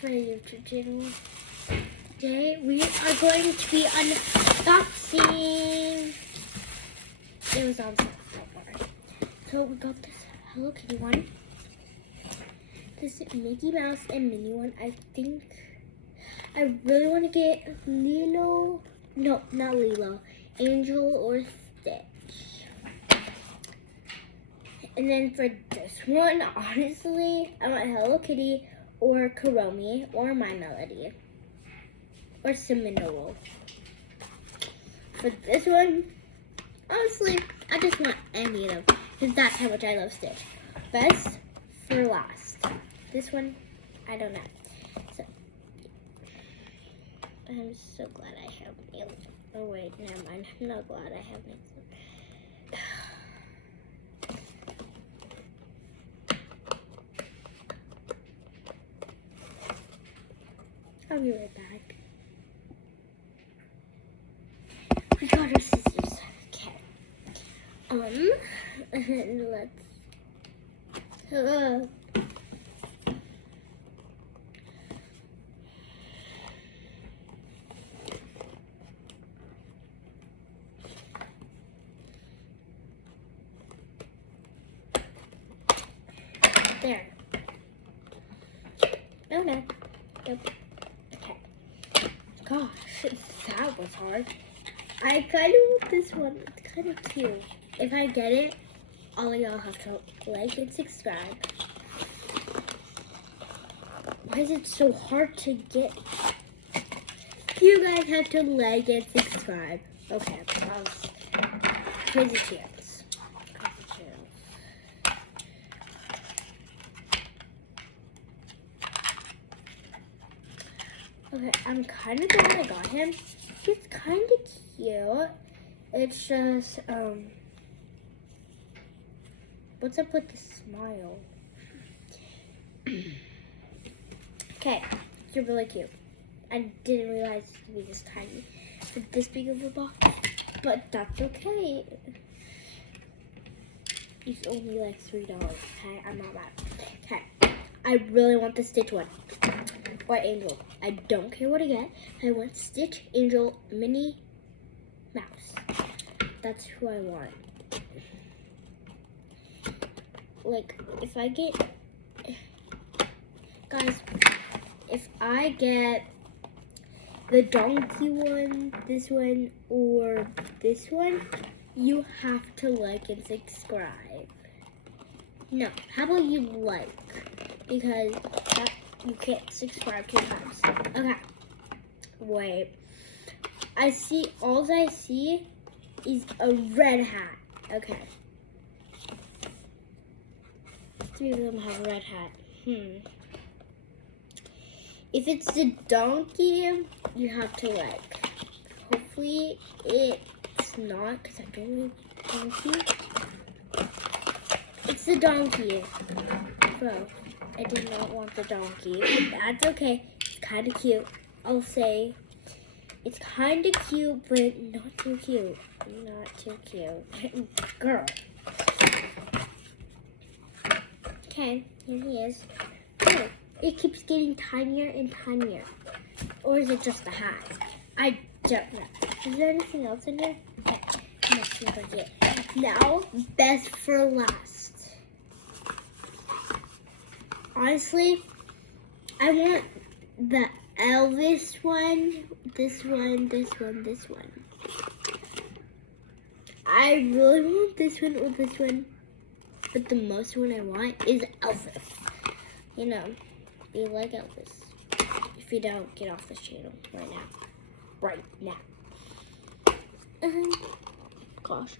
to my YouTube channel. Today we are going to be unboxing Amazon stuff so far. So we got this Hello Kitty one, this Mickey Mouse and Minnie one. I think I really want to get Lilo, no, not Lilo, Angel or Stitch. And then for this one, honestly, I want Hello Kitty or Kuromi or My Melody or Cinnamon. For this one, honestly, I just want any of them because that's how much I love Stitch. Best for last. This one, I don't know. So, I'm so glad I have nails. Oh wait, never mind. I'm not glad I have nails. I'll be right back. We got our scissors. Okay. And let's. There. No, no. Nope. Gosh, that was hard. I kind of want this one. It's kind of cute. If I get it, all of y'all have to like and subscribe. Why is it so hard to get? You guys have to like and subscribe. Okay, that was crazy chance. Crazy chance. Okay, I'm kind of glad I got him. He's kind of cute. It's just, what's up with the smile? Okay, you're really cute. I didn't realize it would be this tiny for this big of a box, but that's okay. It's only like $3, okay? I'm not mad. Okay, I really want the Stitch one. Or Angel. I don't care what I get. I want Stitch, Angel, Minnie, Mouse. That's who I want. Like, if I get... Guys, if I get the donkey one, this one, or this one, you have to like and subscribe. No, how about you like? Because that... You can't subscribe 2 times. Okay. Wait. All I see is a red hat. Okay. 3 of them have a red hat. If it's the donkey, you have to like. Hopefully it's not, because I don't really donkey. It's the donkey. Bro. I did not want the donkey. That's okay. It's kind of cute. I'll say it's kind of cute, but not too cute. Not too cute. Girl. Okay, here he is. Oh, it keeps getting tinier and tinier. Or is it just a hat? I don't know. Is there anything else in here? Okay, let's see if I get. Now, best for last. Honestly, I want the Elvis one, this one, this one, this one. I really want this one or this one, but the most one I want is Elvis. You know, you like Elvis. If you don't, get off this channel right now. Right now. Gosh.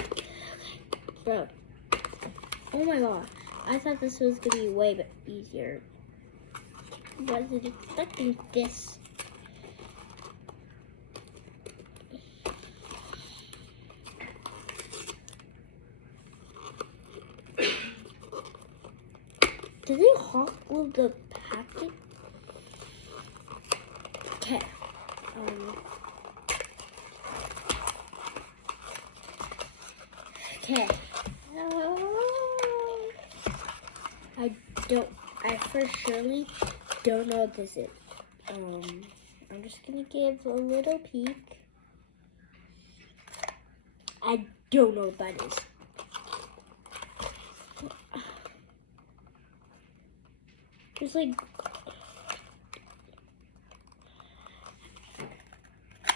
Okay, bro. Oh my god. I thought this was going to be way bit easier. Wasn't expecting this. Did they hot glue the packet? Okay. Okay. I for surely don't know what this is. I'm just gonna give a little peek. I don't know what that is. It's like,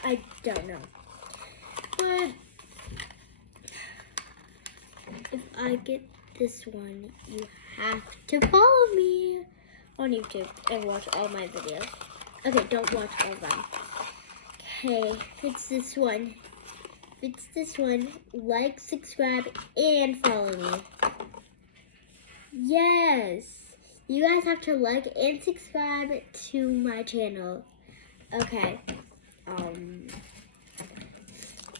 I don't know. But if I get this one, you have to follow me on YouTube and watch all my videos. Okay, don't watch all of them. Okay, if it's this one. If it's this one, like, subscribe, and follow me. Yes! You guys have to like and subscribe to my channel. Okay.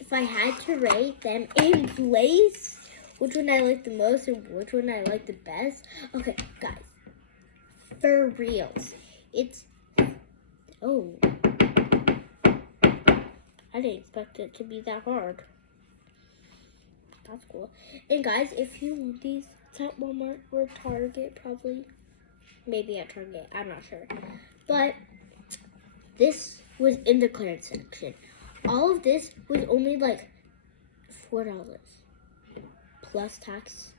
If I had to rate them in place, which one I like the most and which one I like the best. Okay, guys. For reals. It's... Oh. I didn't expect it to be that hard. That's cool. And guys, if you want these, it's at Walmart or Target probably. Maybe at Target, I'm not sure. But this was in the clearance section. All of this was only like $4 plus tax.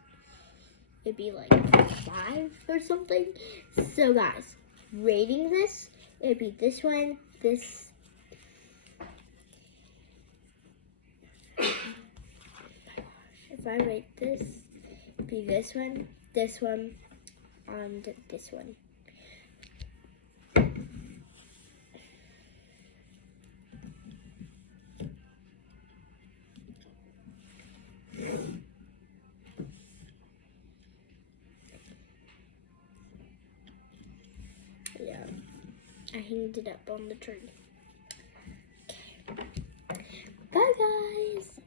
It'd be like $5 or something. So guys, rating this, it'd be this one, this. If I rate this, it'd be this one, and this one. Yeah, I hanged it up on the tree. Okay. Bye guys!